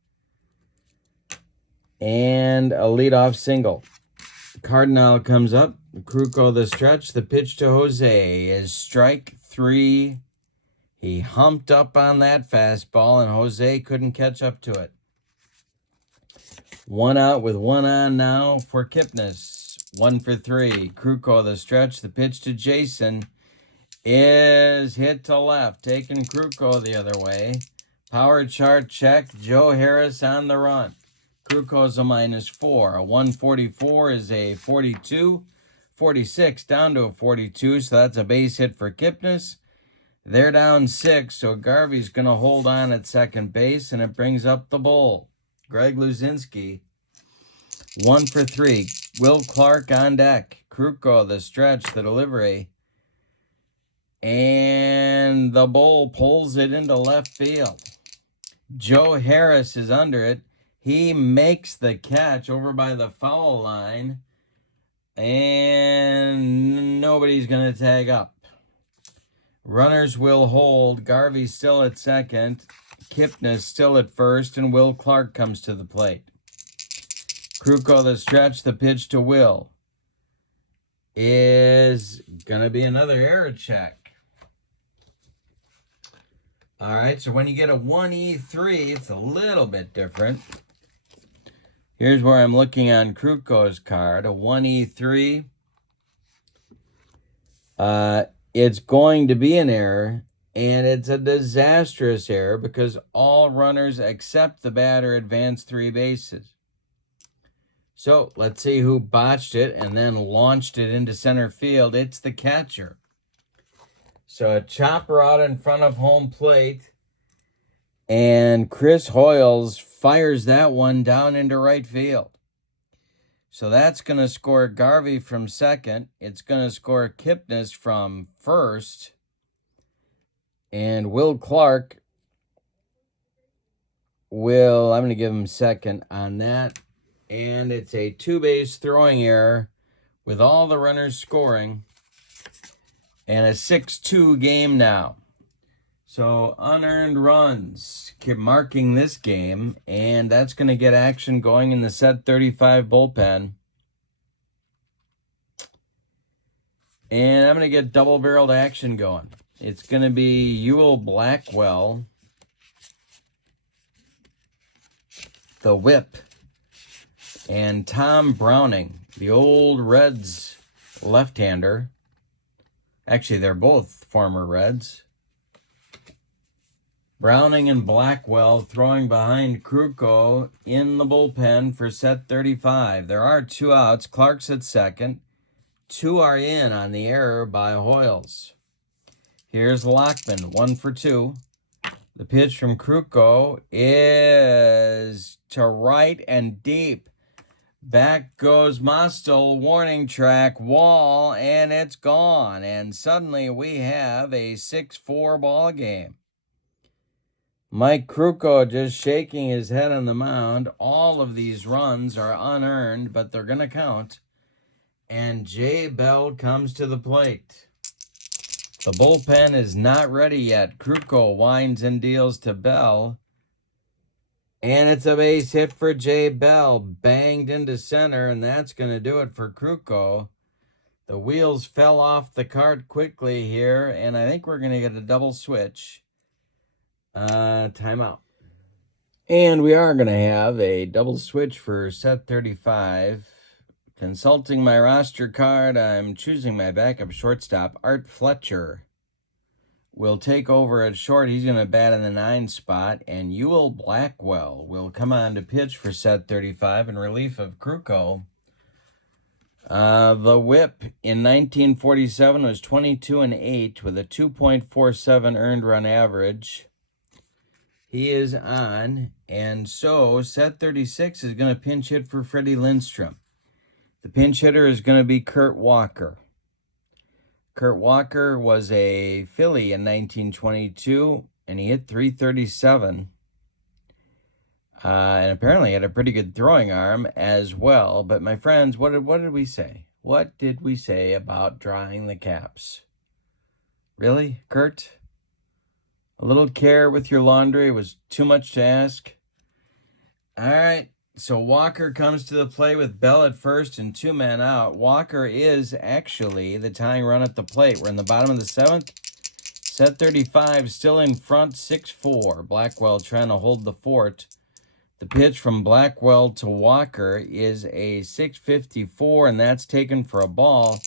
And a leadoff single. Cardinal comes up. Krukow, the stretch. The pitch to Jose is strike 3. He humped up on that fastball, and Jose couldn't catch up to it. 1 out with 1 on now for Kipnis. 1 for 3. Krukow, the stretch. The pitch to Jason is hit to left, taking Krukow the other way. Power chart check. Joe Harris on the run. Krukow's a -4. A 144 is a 42. 46 down to a 42, so that's a base hit for Kipnis. They're down 6, so Garvey's going to hold on at second base, and it brings up the bull, Greg Luzinski. 1 for 3. Will Clark on deck. Krukow, the stretch, the delivery. And the bull pulls it into left field. Joe Harris is under it. He makes the catch over by the foul line. And nobody's going to tag up. Runners will hold. Garvey still at second. Kipnis still at first. And Will Clark comes to the plate. Krukow, the stretch, the pitch to Will is going to be another error check. All right, so when you get a 1E3, it's a little bit different. Here's where I'm looking on Krukow's card, a 1E3. It's going to be an error, and it's a disastrous error because all runners except the batter advance 3 bases. So let's see who botched it and then launched it into center field. It's the catcher. So a chopper out in front of home plate, and Chris Hoyles fires that one down into right field. So that's going to score Garvey from second. It's going to score Kipnis from first. And Will Clark I'm going to give him second on that. And it's a 2-base throwing error with all the runners scoring. And a 6-2 game now. So unearned runs keep marking this game, and that's going to get action going in the set 35 bullpen. And I'm going to get double-barreled action going. It's going to be Ewell Blackwell, the whip, and Tom Browning, the old Reds left-hander. Actually, they're both former Reds. Browning and Blackwell throwing behind Krukow in the bullpen for set 35. There are 2 outs. Clark's at second. 2 are in on the error by Hoyles. Here's Lockman, 1 for 2. The pitch from Krukow is to right and deep. Back goes Mostel, warning track, wall, and it's gone. And suddenly we have a 6-4 ball game. Mike Krukow just shaking his head on the mound. All of these runs are unearned, but they're going to count. And Jay Bell comes to the plate. The bullpen is not ready yet. Krukow winds and deals to Bell. And it's a base hit for Jay Bell. Banged into center, and that's going to do it for Krukow. The wheels fell off the cart quickly here, and I think we're going to get a double switch. Timeout. And we are going to have a double switch for set 35. Consulting my roster card, I'm choosing my backup shortstop, Art Fletcher. Will take over at short. He's going to bat in the 9 spot. And Ewell Blackwell will come on to pitch for set 35 in relief of Krukow. The whip in 1947 was 22-8 with a 2.47 earned run average. He is on, and so set 36 is going to pinch hit for Freddie Lindstrom. The pinch hitter is going to be Kurt Walker. Kurt Walker was a Philly in 1922, and he hit .337. And apparently had a pretty good throwing arm as well. But my friends, what did we say? What did we say about drying the caps? Really, Kurt? A little care with your laundry was too much to ask. All right, so Walker comes to the plate with Bell at first and 2 men out. Walker is actually the tying run at the plate. We're in the bottom of the 7th. Set 35 still in front, 6-4. Blackwell trying to hold the fort. The pitch from Blackwell to Walker is a 6.54, and that's taken for a ball.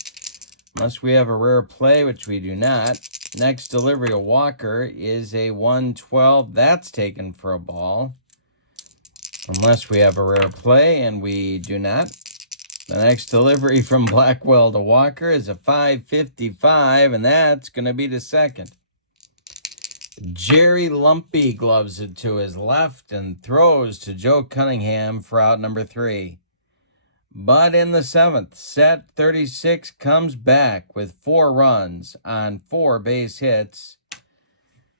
Unless we have a rare play, which we do not. Next delivery to Walker is a 1.12. That's taken for a ball. Unless we have a rare play, and we do not. The next delivery from Blackwell to Walker is a 5.55, and that's going to be to second. Jerry Lumpy gloves it to his left and throws to Joe Cunningham for out number 3. But in the 7th, set 36 comes back with 4 runs on 4 base hits.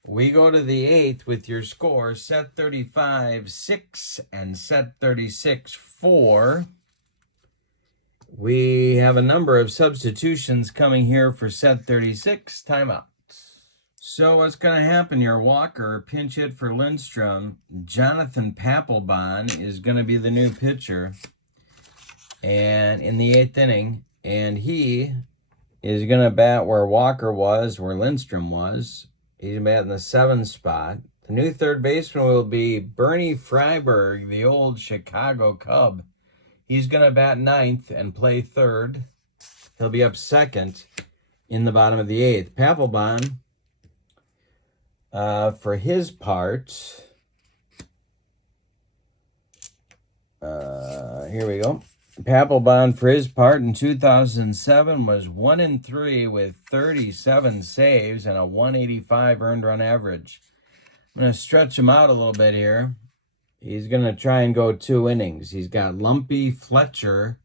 We go to the 8th with your score, set 35, 6, and set 36, 4. We have a number of substitutions coming here for set 36. Timeout. So what's going to happen here? Walker, pinch hit for Lindstrom. Jonathan Papelbon is going to be the new pitcher. And in the 8th inning, and he is going to bat where Walker was, where Lindstrom was. He's batting the 7th spot. The new third baseman will be Bernie Freiberg, the old Chicago Cub. He's going to bat 9th and play 3rd. He'll be up 2nd in the bottom of the 8th. Papelbon, for his part, here we go. Papelbon, for his part, in 2007 was 1-3 with 37 saves and a 185 earned run average. I'm going to stretch him out a little bit here. He's going to try and go 2 innings. He's got Lumpy, Fletcher,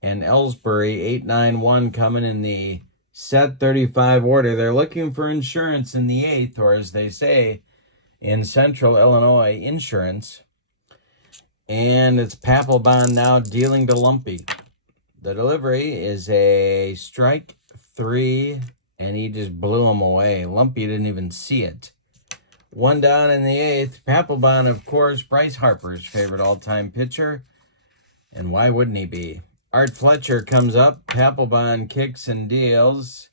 and Ellsbury, 8-9-1 coming in the set 35 order. They're looking for insurance in the 8th, or as they say in Central Illinois, insurance. And it's Papelbon now dealing to Lumpy. The delivery is a strike 3, and he just blew him away. Lumpy didn't even see it. 1 down in the 8th. Papelbon, of course, Bryce Harper's favorite all-time pitcher. And why wouldn't he be? Art Fletcher comes up. Papelbon kicks and deals.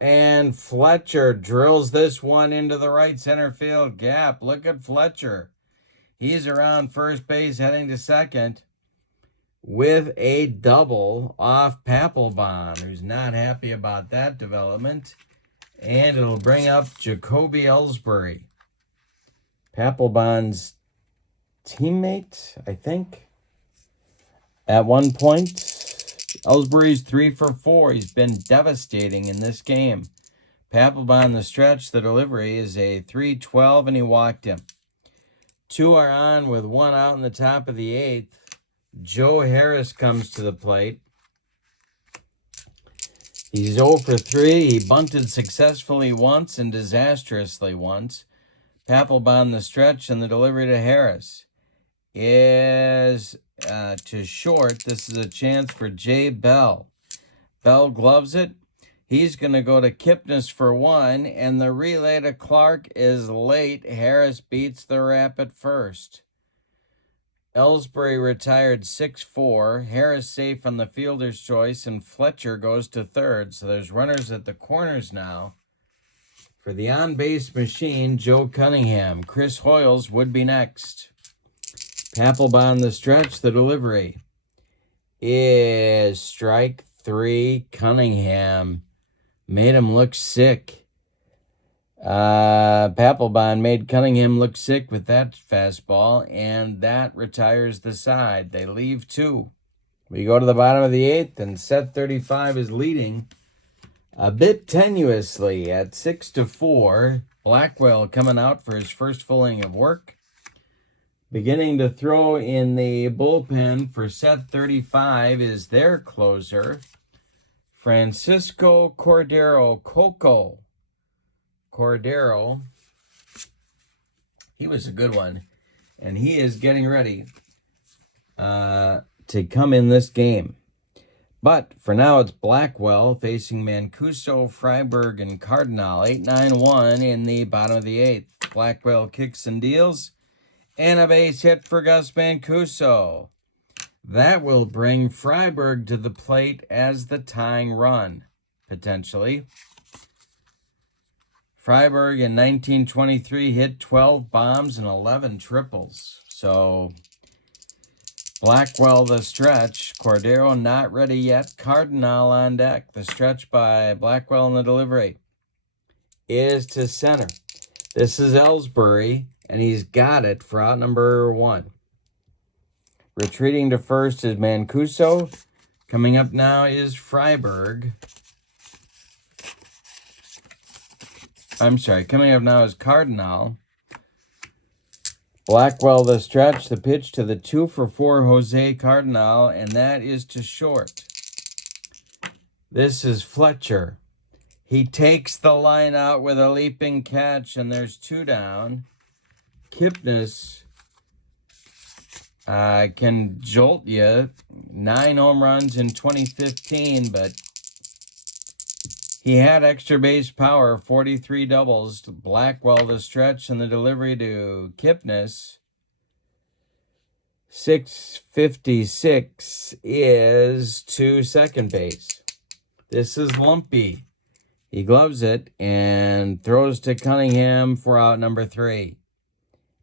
And Fletcher drills this one into the right center field gap. Look at Fletcher. He's around first base heading to second with a double off Papelbon, who's not happy about that development. And it'll bring up Jacoby Ellsbury, Papelbon's teammate, I think. At one point, Ellsbury's 3 for 4. He's been devastating in this game. Papelbon, the stretch, the delivery is a 3-12, and he walked him. 2 are on with 1 out in the top of the 8th. Joe Harris comes to the plate. He's 0 for 3. He bunted successfully once and disastrously once. Papelbon, the stretch, and the delivery to Harris is to short. This is a chance for Jay Bell. Bell gloves it. He's going to go to Kipnis for 1, and the relay to Clark is late. Harris beats the rap at first. Ellsbury retired 6-4. Harris safe on the fielder's choice, and Fletcher goes to 3rd. So there's runners at the corners now. For the on-base machine, Joe Cunningham. Chris Hoyles would be next. Papelbon, the stretch, the delivery is strike 3. Cunningham made him look sick. Papelbon made Cunningham look sick with that fastball, and that retires the side. They leave 2. We go to the bottom of the 8th, and set 35 is leading a bit tenuously at 6-4. Blackwell coming out for his first full inning of work. Beginning to throw in the bullpen for set 35 is their closer, Francisco Cordero. Cordero, he was a good one, and he is getting ready to come in this game. But for now, it's Blackwell facing Mancuso, Freiberg, and Cardinal. 8-9-1 in the bottom of the 8th. Blackwell kicks and deals, and a base hit for Gus Mancuso. That will bring Freiberg to the plate as the tying run, potentially. Freiberg in 1923 hit 12 bombs and 11 triples. So Blackwell the stretch. Cordero not ready yet. Cardinal on deck. The stretch by Blackwell in the delivery is to center. This is Ellsbury, and he's got it for out number 1. Retreating to first is Mancuso. Coming up now is Freiberg. Coming up now is Cardinal. Blackwell the stretch, the pitch to the 2 for 4 Jose Cardinal, and that is to short. This is Fletcher. He takes the line out with a leaping catch, and there's 2 down. Kipnis can jolt you. 9 home runs in 2015, but he had extra base power, 43 doubles. Blackwell the stretch and the delivery to Kipnis. 656 is to second base. This is Lumpy. He gloves it and throws to Cunningham for out number 3.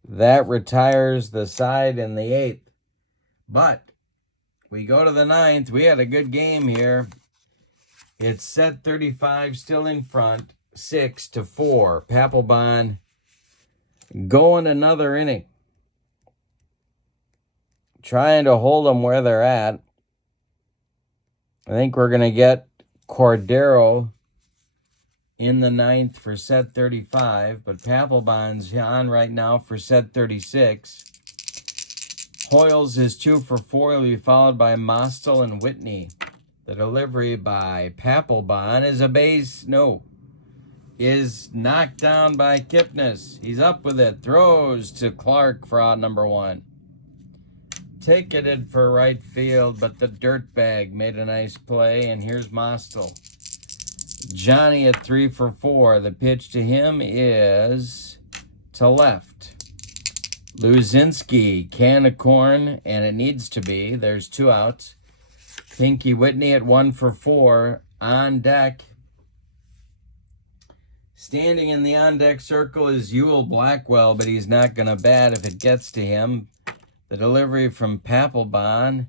That retires the side in the 8th. But we go to the 9th. We had a good game here. It's set 35 still in front, 6-4. Papelbon going another inning. Trying to hold them where they're at. I think we're going to get Cordero in the 9th for set 35, but Papelbon's on right now for set 36. Hoyles is 2 for 4. He'll be followed by Mostel and Whitney. The delivery by Papelbon is a base. No. Is knocked down by Kipnis. He's up with it. Throws to Clark for out number 1. Ticketed for right field, but the dirtbag made a nice play, and here's Mostel. Johnny at 3 for 4. The pitch to him is to left. Luzinski, can of corn, and it needs to be. There's 2 outs. Pinky Whitney at 1 for 4. On deck. Standing in the on-deck circle is Ewell Blackwell, but he's not going to bat if it gets to him. The delivery from Papelbon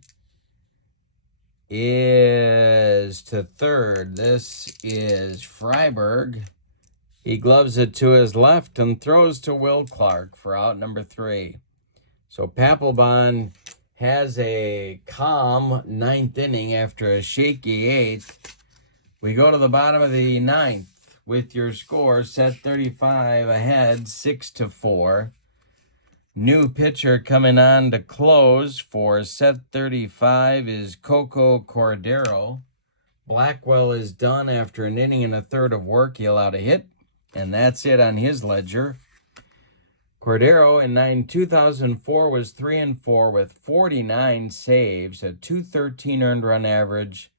is to third. This is Freiberg. He gloves it to his left and throws to Will Clark for out number 3. So Papelbon has a calm 9th inning after a shaky 8th. We go to the bottom of the 9th with your score set 35 ahead, 6-4. New pitcher coming on to close for set 35 is Coco Cordero. Blackwell is done after an inning and a third of work. He allowed a hit, and that's it on his ledger. Cordero in 2004 was 3-4 with 49 saves, a .213 earned run average,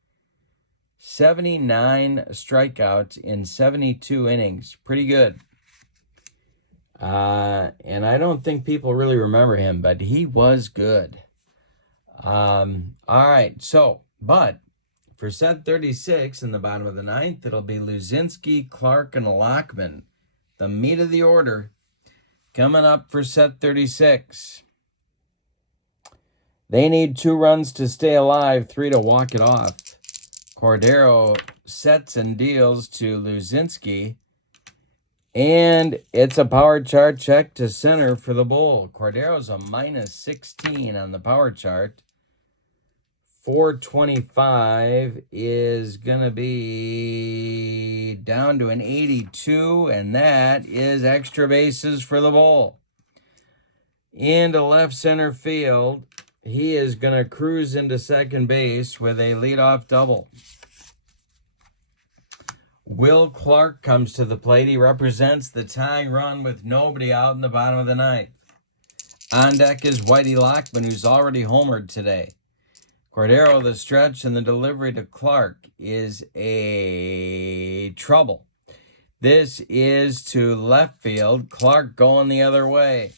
79 strikeouts in 72 innings. Pretty good. And I don't think people really remember him, but he was good. All right, but for set 36 in the bottom of the 9th, it'll be Luzinski, Clark, and Lockman. The meat of the order coming up for set 36. They need 2 runs to stay alive, 3 to walk it off. Cordero sets and deals to Luzinski. And it's a power chart check to center for the Bull. Cordero's a -16 on the power chart. 425 is going to be down to an 82, and that is extra bases for the Bull. Into left center field, he is going to cruise into second base with a leadoff double. Will Clark comes to the plate. He represents the tying run with nobody out in the bottom of the 9th. On deck is Whitey Lockman, who's already homered today. Cordero, the stretch, and the delivery to Clark is a trouble. This is to left field. Clark going the other way.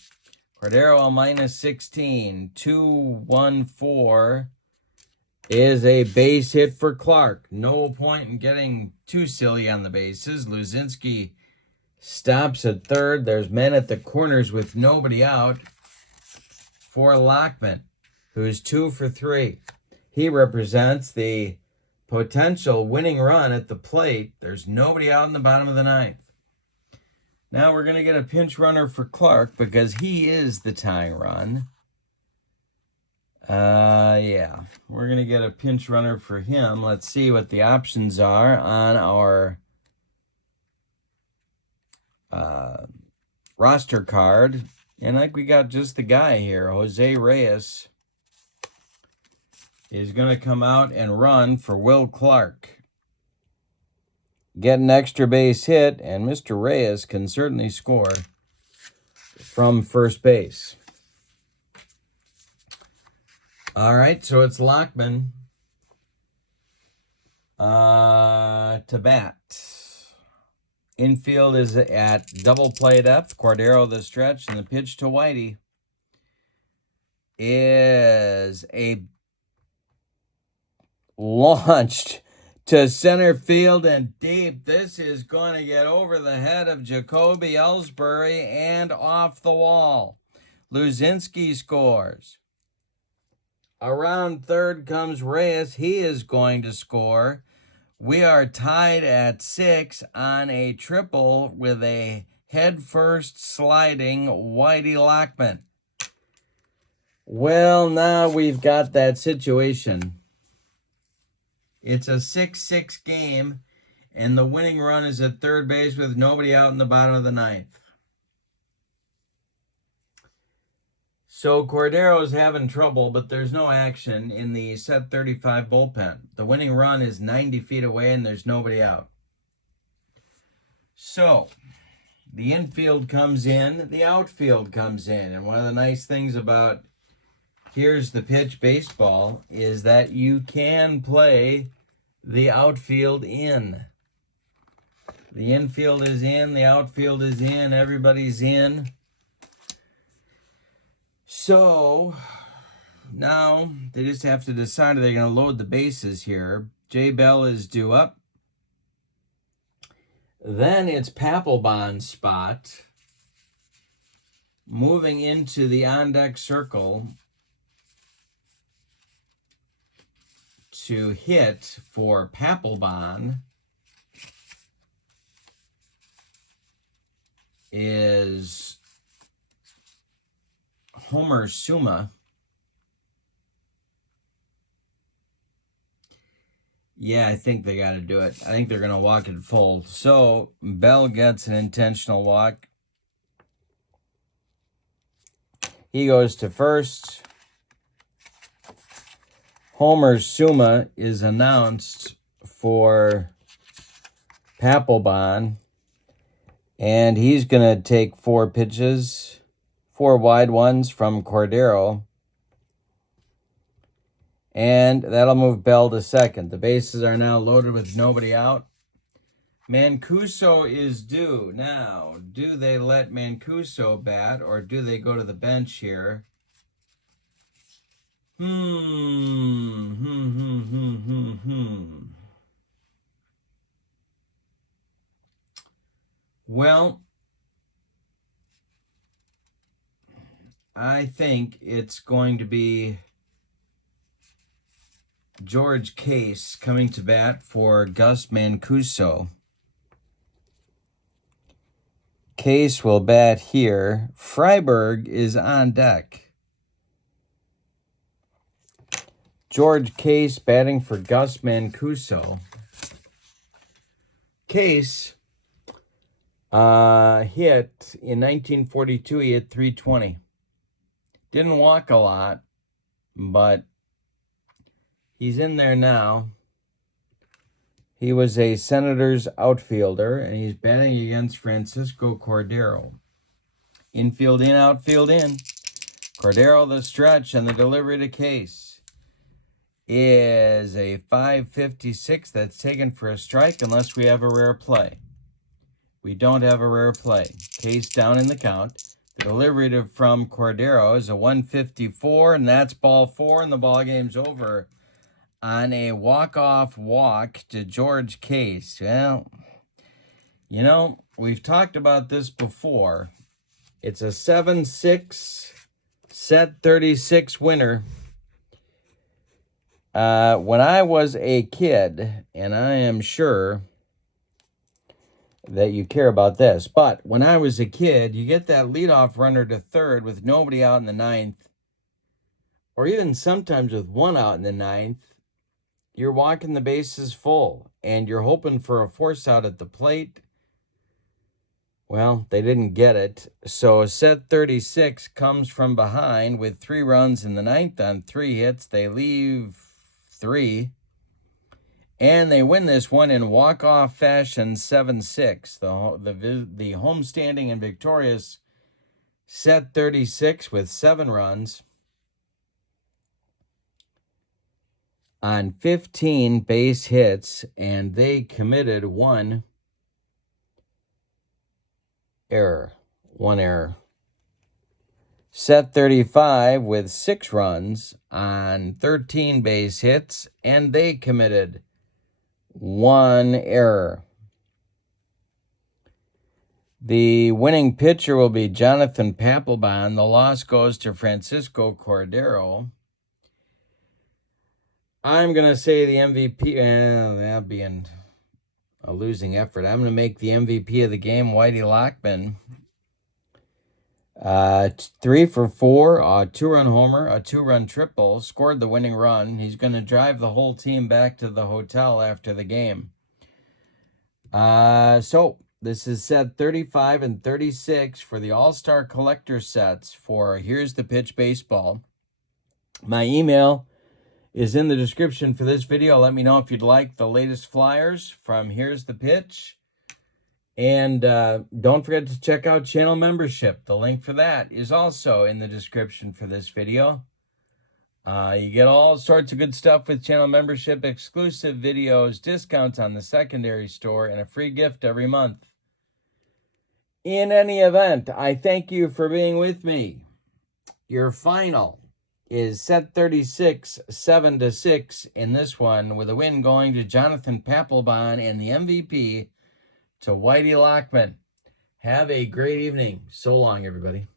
Cordero a -16. 2-1-4 is a base hit for Clark. No point in getting too silly on the bases. Luzinski stops at third. There's men at the corners with nobody out for Lockman, who's 2 for 3. He represents the potential winning run at the plate. There's nobody out in the bottom of the 9th. Now we're going to get a pinch runner for Clark because he is the tying run. Yeah, we're going to get a pinch runner for him. Let's see what the options are on our roster card. And like we got just the guy here, Jose Reyes is going to come out and run for Will Clark. Get an extra base hit, and Mr. Reyes can certainly score from first base. All right, so it's Lockman to bat. Infield is at double play depth. Cordero the stretch, and the pitch to Whitey is a launched to center field and deep. This is going to get over the head of Jacoby Ellsbury and off the wall. Luzinski scores. Around third comes Reyes. He is going to score. We are tied at 6 on a triple with a head-first sliding Whitey Lockman. Well, now we've got that situation. It's a 6-6 game, and the winning run is at third base with nobody out in the bottom of the ninth. So Cordero's having trouble, but there's no action in the set 35 bullpen. The winning run is 90 feet away, and there's nobody out. So the infield comes in, the outfield comes in, and one of the nice things about Here's the Pitch baseball is that you can play the outfield in. The infield is in, the outfield is in, everybody's in. So now they just have to decide if they're going to load the bases here. J. Bell is due up. Then it's Papelbon's spot. Moving into the on-deck circle to hit for Papelbon is Homer Suma. Yeah, I think they got to do it. I think they're going to walk it full. So Bell gets an intentional walk. He goes to first. Homer Suma is announced for Papelbon, and he's going to take 4 pitches, 4 wide ones from Cordero, and that'll move Bell to second. The bases are now loaded with nobody out. Mancuso is due. Now, do they let Mancuso bat, or do they go to the bench here? Well, I think it's going to be George Case coming to bat for Gus Mancuso. Case will bat here. Freiberg is on deck. George Case batting for Gus Mancuso. Case hit in 1942. He hit .320. Didn't walk a lot, but he's in there now. He was a Senators outfielder, and he's batting against Francisco Cordero. Infield in, outfield in. Cordero the stretch, and the delivery to Case is a 5.56 that's taken for a strike unless we have a rare play. We don't have a rare play. Case down in the count. The delivery from Cordero is a 154, and that's ball 4, and the ball game's over on a walk-off walk to George Case. Well, you know, we've talked about this before. It's a 7-6 set 36 winner. When I was a kid, and I am sure that you care about this, but when I was a kid, you get that leadoff runner to third with nobody out in the ninth, or even sometimes with one out in the ninth. You're walking the bases full, and you're hoping for a force out at the plate. Well, they didn't get it. So set 36 comes from behind with 3 runs in the ninth on 3 hits. They leave 3. And they win this one in walk-off fashion, 7-6. The homestanding and victorious set 36 with 7 runs on 15 base hits, and they committed 1 error. Set 35 with 6 runs on 13 base hits, and they committed 1 error. The winning pitcher will be Jonathan Papelbon. The loss goes to Francisco Cordero. I'm going to say the MVP, that being a losing effort, I'm going to make the MVP of the game Whitey Lockman. 3 for 4, a 2-run homer, a 2-run triple, scored the winning run. He's going to drive the whole team back to the hotel after the game. So this is set 35 and 36 for the All-Star Collector sets for Here's the Pitch Baseball. My email is in the description for this video. Let me know if you'd like the latest flyers from Here's the Pitch. And don't forget to check out channel membership. The link for that is also in the description for this video. You get all sorts of good stuff with channel membership, exclusive videos, discounts on the secondary store, and a free gift every month. In any event, I thank you for being with me. Your final is set 36, 7-6 in this one, with a win going to Jonathan Papelbon and the MVP to Whitey Lockman. Have a great evening. So long, everybody.